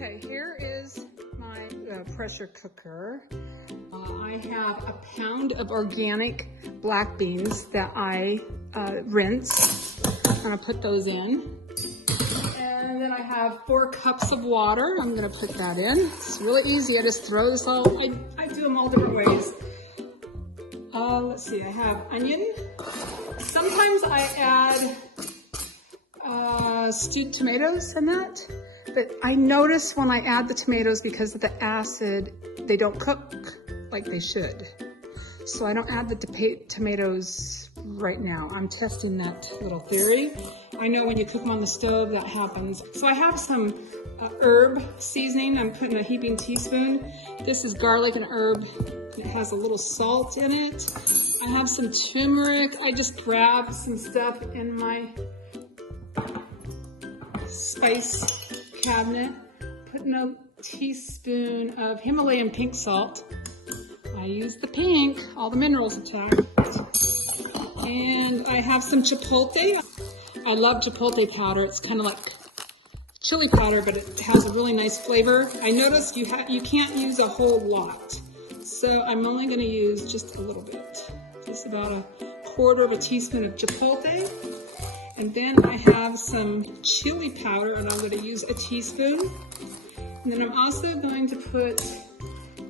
Okay, here is my pressure cooker. I have a pound of organic black beans that I rinse. I'm gonna put those in. And then I have 4 cups of water. I'm gonna put that in. It's really easy. I just throw this all, I do them all different ways. Let's see, I have onion. Sometimes I add stewed tomatoes in that. But I notice when I add the tomatoes, because of the acid, they don't cook like they should. So I don't add the tomatoes right now. I'm testing that little theory. I know when you cook them on the stove, that happens. So I have some herb seasoning. I'm putting a heaping teaspoon. This is garlic and herb. It has a little salt in it. I have some turmeric. I just grabbed some stuff in my spice cabinet. Putting a teaspoon of Himalayan pink salt. I use the pink, all the minerals attacked. And I have some chipotle. I love chipotle powder. It's kind of like chili powder, but it has a really nice flavor. I noticed you can't use a whole lot. So I'm only gonna use just a little bit. Just about a 1/4 teaspoon of chipotle. And then I have some chili powder, and I'm gonna use a teaspoon. And then I'm also going to put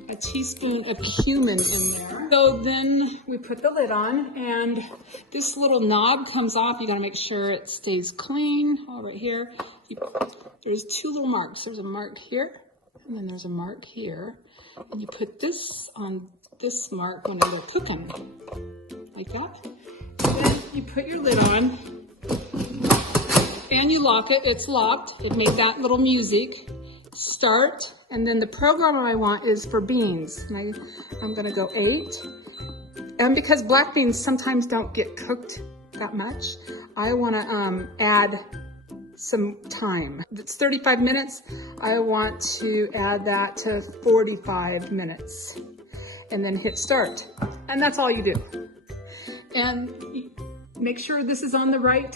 a teaspoon of cumin in there. So then we put the lid on, and this little knob comes off. You gotta make sure it stays clean. Oh, right here. There's 2 little marks. There's a mark here, and then there's a mark here. And you put this on this mark when they're cooking, like that. And then you put your lid on, and you lock it. It's locked. It made that little music. Start, and then the program I want is for beans. And I'm gonna go 8. And because black beans sometimes don't get cooked that much, I wanna add some time. If it's 35 minutes, I want to add that to 45 minutes. And then hit start. And that's all you do. And make sure this is on the right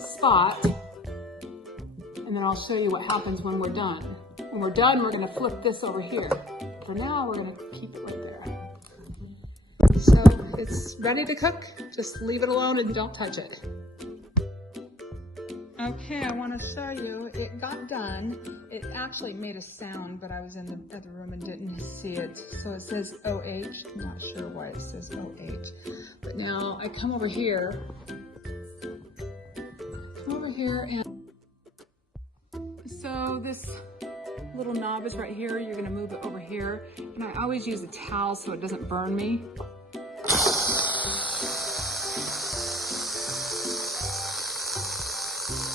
spot. And then I'll show you what happens when we're done. When we're done, we're gonna flip this over here. For now, we're gonna keep it right there. So it's ready to cook. Just leave it alone and don't touch it. Okay, I wanna show you, it got done. It actually made a sound, but I was in the other room and didn't see it. So it says OH, I'm not sure why it says OH. But now I come over here and so this little knob is right here. You're gonna move it over here. And I always use a towel so it doesn't burn me.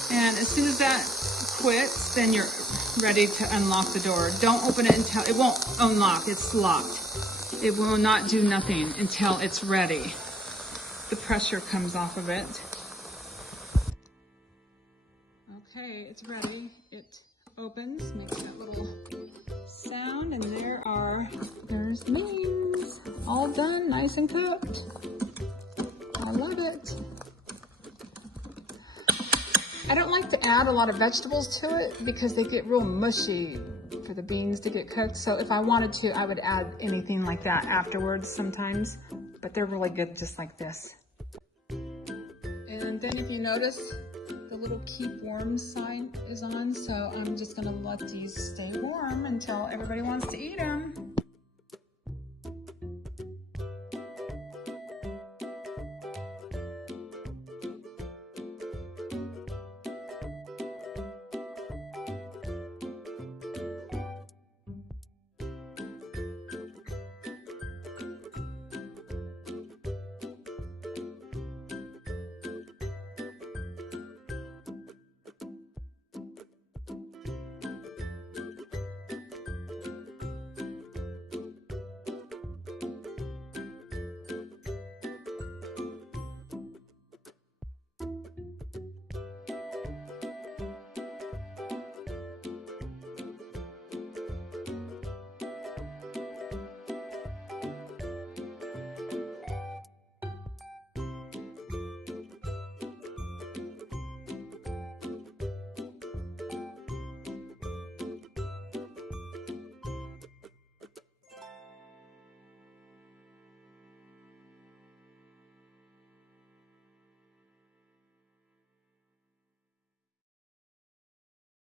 And as soon as that quits, then you're ready to unlock the door. Don't open it until, it won't unlock, it's locked. It will not do nothing until it's ready. The pressure comes off of it. Okay, it's ready. It opens, makes that little sound, and there's beans. All done, nice and cooked. I love it. I don't like to add a lot of vegetables to it because they get real mushy for the beans to get cooked. So if I wanted to, I would add anything like that afterwards sometimes, but they're really good just like this. And then if you notice, the little keep warm sign is on, so I'm just gonna let these stay warm until everybody wants to eat them.